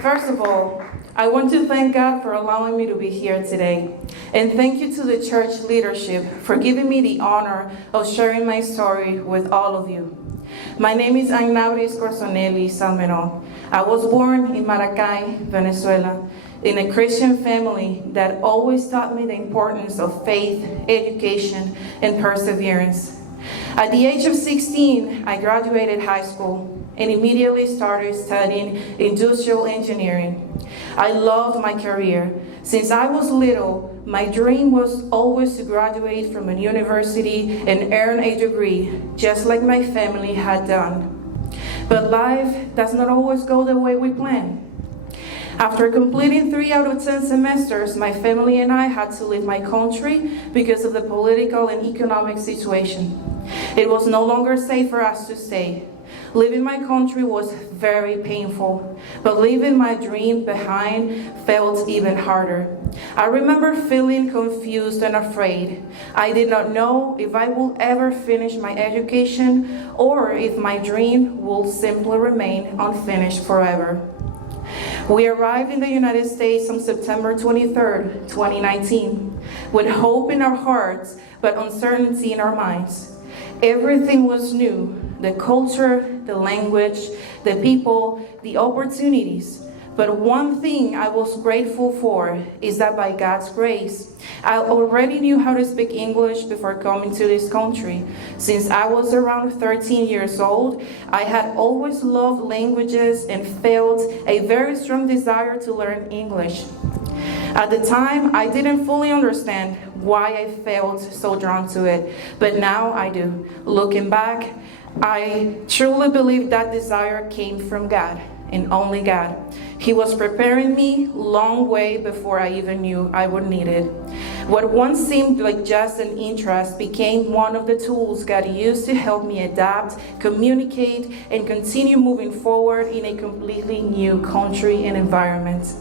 First of all, I want to thank God for allowing me to be here today. And thank you to the church leadership for giving me the honor of sharing my story with all of you. My name is Salmeron. I was born in Maracay, Venezuela, in a Christian family that always taught me the importance of faith, education, and perseverance. At the age of 16, I graduated high school and immediately started studying industrial engineering. I loved my career. Since I was little, my dream was always to graduate from a university and earn a degree, just like my family had done. But life does not always go the way we plan. After completing 3 out of 10 semesters, my family and I had to leave my country because of the political and economic situation. It was no longer safe for us to stay. Leaving my country was very painful, but leaving my dream behind felt even harder. I remember feeling confused and afraid. I did not know if I would ever finish my education or if my dream would simply remain unfinished forever. We arrived in the United States on September 23rd, 2019, with hope in our hearts, but uncertainty in our minds. Everything was new. The culture, the language, the people, the opportunities. But one thing I was grateful for is that by God's grace, I already knew how to speak English before coming to this country. Since I was around 13 years old, I had always loved languages and felt a very strong desire to learn English. At the time, I didn't fully understand why I felt so drawn to it, but now I do. Looking back, I truly believe that desire came from God, and only God. He was preparing me long way before I even knew I would need it. What once seemed like just an interest became one of the tools God used to help me adapt, communicate, and continue moving forward in a completely new country and environment.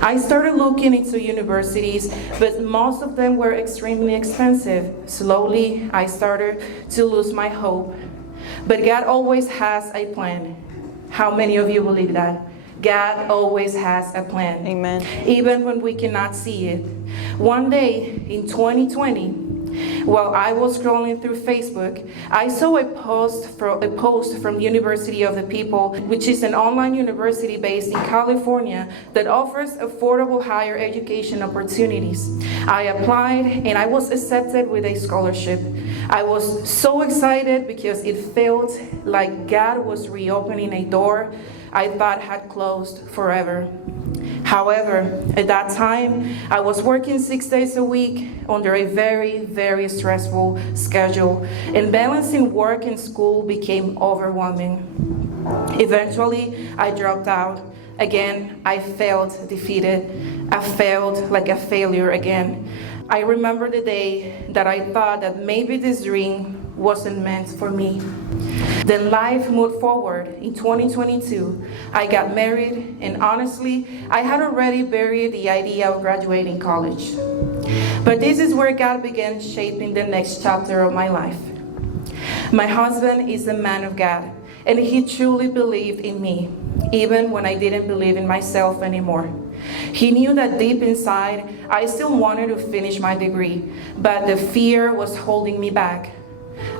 I started looking into universities, but most of them were extremely expensive. Slowly, I started to lose my hope. But God always has a plan. How many of you believe that? God always has a plan. Amen. Even when we cannot see it. One day in 2020, while I was scrolling through Facebook, I saw a post from University of the People, which is an online university based in California that offers affordable higher education opportunities. I applied and I was accepted with a scholarship. I was so excited because it felt like God was reopening a door I thought had closed forever. However, at that time, I was working 6 days a week under a very, very stressful schedule, and balancing work and school became overwhelming. Eventually, I dropped out. Again, I felt defeated. I felt like a failure again. I remember the day that I thought that maybe this dream wasn't meant for me. Then life moved forward. In 2022, I got married, and honestly, I had already buried the idea of graduating college. But this is where God began shaping the next chapter of my life. My husband is a man of God, and he truly believed in me, even when I didn't believe in myself anymore. He knew that deep inside, I still wanted to finish my degree, but the fear was holding me back.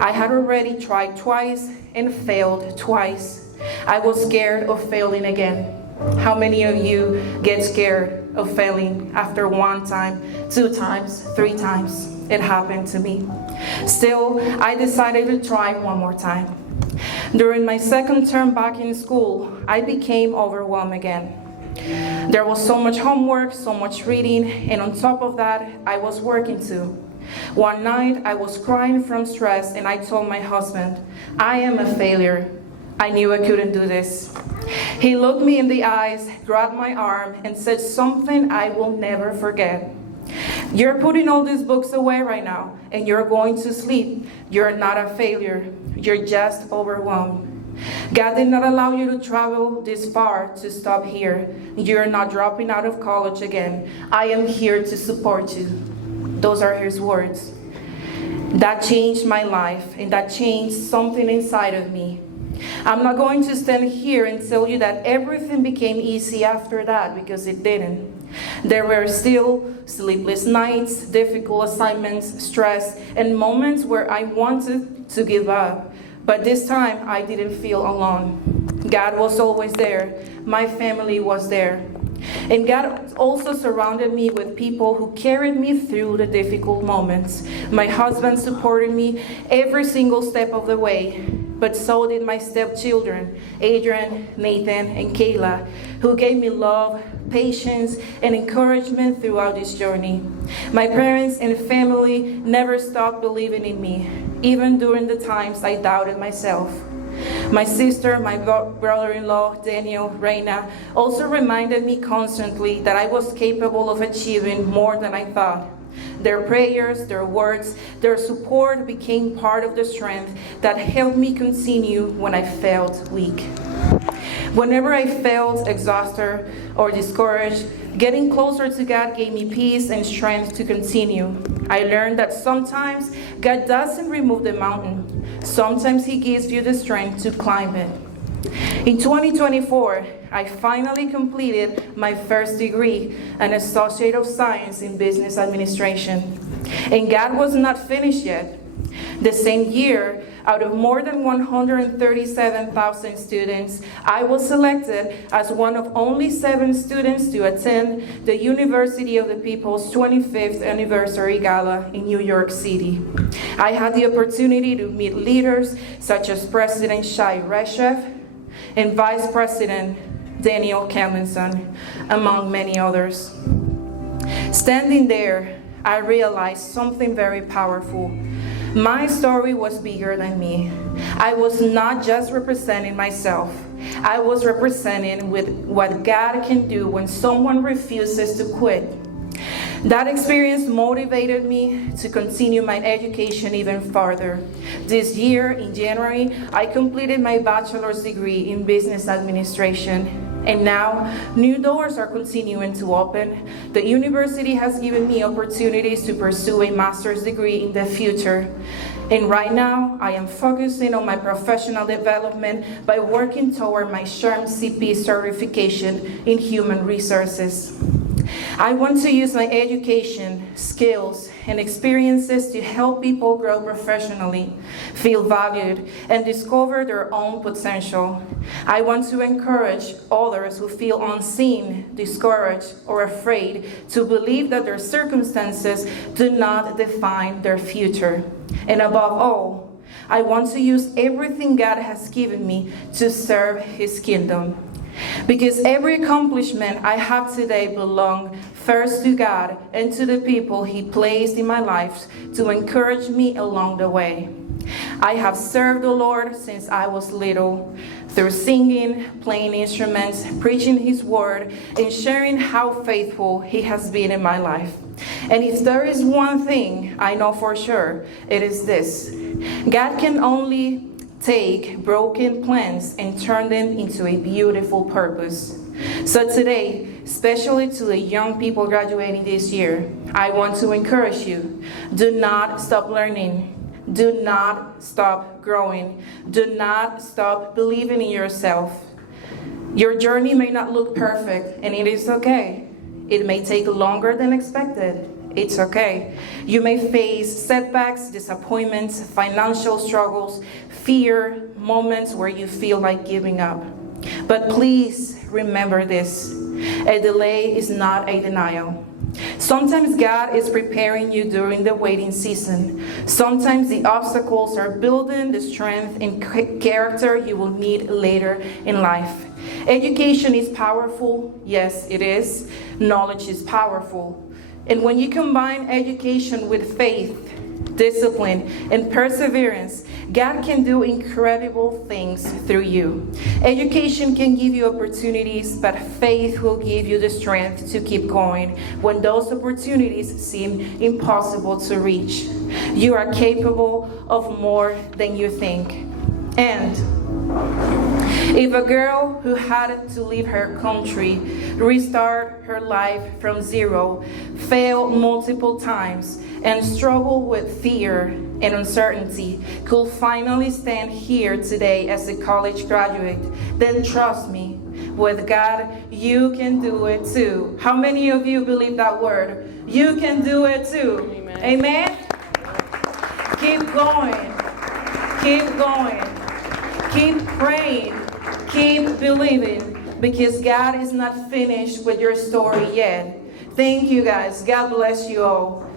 I had already tried twice and failed twice. I was scared of failing again. How many of you get scared of failing after 1 time, 2 times, 3 times? It happened to me. Still, I decided to try one more time. During my second term back in school, I became overwhelmed again. There was so much homework, so much reading, and on top of that, I was working too. One night, I was crying from stress, and I told my husband, I am a failure. I knew I couldn't do this. He looked me in the eyes, grabbed my arm, and said something I will never forget. You're putting all these books away right now, and you're going to sleep. You're not a failure. You're just overwhelmed. God did not allow you to travel this far to stop here. You're not dropping out of college again. I am here to support you. Those are his words. That changed my life, and that changed something inside of me. I'm not going to stand here and tell you that everything became easy after that, because it didn't. There were still sleepless nights, difficult assignments, stress, and moments where I wanted to give up. But this time, I didn't feel alone. God was always there. My family was there. And God also surrounded me with people who carried me through the difficult moments. My husband supported me every single step of the way, but so did my stepchildren, Adrian, Nathan, and Kayla, who gave me love, patience, and encouragement throughout this journey. My parents and family never stopped believing in me, even during the times I doubted myself. My sister, my brother-in-law, Daniel, Reina, also reminded me constantly that I was capable of achieving more than I thought. Their prayers, their words, their support became part of the strength that helped me continue when I felt weak. Whenever I felt exhausted or discouraged, getting closer to God gave me peace and strength to continue. I learned that sometimes God doesn't remove the mountain. Sometimes He gives you the strength to climb it. In 2024, I finally completed my first degree, an Associate of Science in Business Administration. And God was not finished yet. The same year, out of more than 137,000 students, I was selected as one of only 7 students to attend the University of the People's 25th Anniversary Gala in New York City. I had the opportunity to meet leaders such as President Shai Reshef and Vice President Daniel Kamlinson, among many others. Standing there, I realized something very powerful. My story was bigger than me. I was not just representing myself. I was representing with what God can do when someone refuses to quit. That experience motivated me to continue my education even further. This year, in January, I completed my bachelor's degree in business administration. And now, new doors are continuing to open. The university has given me opportunities to pursue a master's degree in the future. And right now, I am focusing on my professional development by working toward my SHRM CP certification in human resources. I want to use my education, skills, and experiences to help people grow professionally, feel valued, and discover their own potential. I want to encourage others who feel unseen, discouraged, or afraid to believe that their circumstances do not define their future. And above all, I want to use everything God has given me to serve His kingdom. Because every accomplishment I have today belongs first to God and to the people He placed in my life to encourage me along the way. I have served the Lord since I was little, through singing, playing instruments, preaching His word, and sharing how faithful He has been in my life. And if there is one thing I know for sure, it is this: God can only take broken plans and turn them into a beautiful purpose. So today, especially to the young people graduating this year, I want to encourage you: do not stop learning. Do not stop growing. Do not stop believing in yourself. Your journey may not look perfect, and it is okay. It may take longer than expected. It's okay. You may face setbacks, disappointments, financial struggles, fear, moments where you feel like giving up. But please remember this: a delay is not a denial. Sometimes God is preparing you during the waiting season. Sometimes the obstacles are building the strength and character you will need later in life. Education is powerful. Yes, it is. Knowledge is powerful. And when you combine education with faith, discipline, and perseverance, God can do incredible things through you. Education can give you opportunities, but faith will give you the strength to keep going when those opportunities seem impossible to reach. You are capable of more than you think. And If a girl who had to leave her country, restart her life from zero, failed multiple times, and struggled with fear and uncertainty, could finally stand here today as a college graduate, then trust me, with God, you can do it too. How many of you believe that word? You can do it too. Amen. Amen? Keep going. Keep going. Keep praying. Keep believing, because God is not finished with your story yet. Thank you, guys. God bless you all.